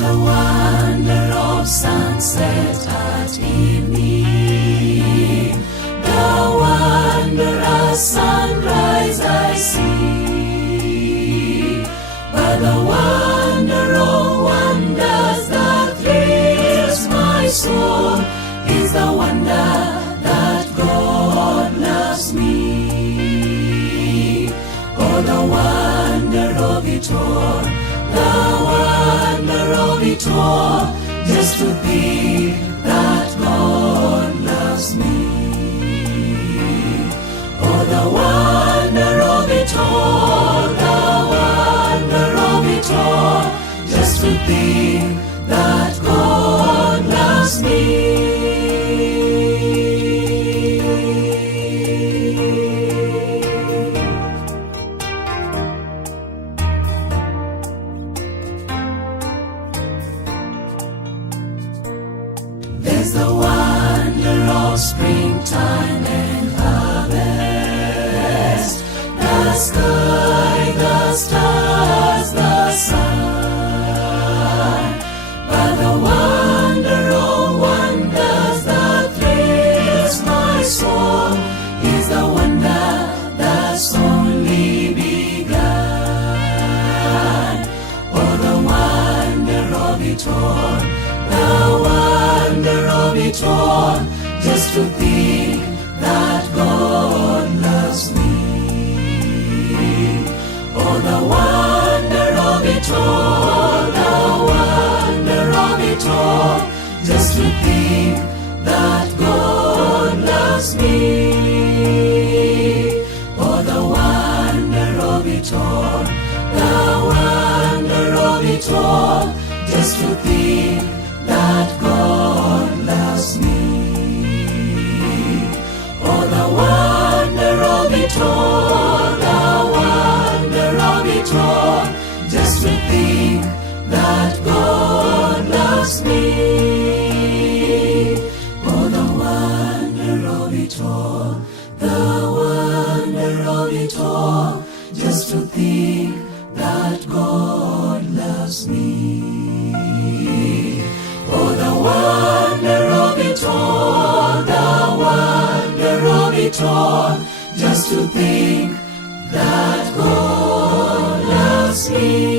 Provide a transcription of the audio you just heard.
the wonder of sunset at evening, the wondrous sunrise I see. But the wonder of wonders that thrills my soul is the wonder that God loves me. Oh, the wonder of it all, the wonder of it all, just to think that God loves me. Oh, the wonder of it all, the wonder of it all, just to think that God loves me. There's the wonder of springtime and harvest, the sky, the stars, the sun. But the wonder of wonders that thrills my soul is the wonder that's only begun. Oh, the wonder of it all, the wonder of it all, just to think that God loves me. Oh, the wonder of it all, the wonder of it all, just to think that God loves me. Oh, the wonder of it all, the wonder of it all, just to think that God loves me. Oh, the wonder of it all, the wonder of it all, just to think that God loves me. Oh, the wonder of it all, the wonder of it all, just to think that God loves me. Oh, the wonder of it all, the wonder of it all, just to think that God loves me.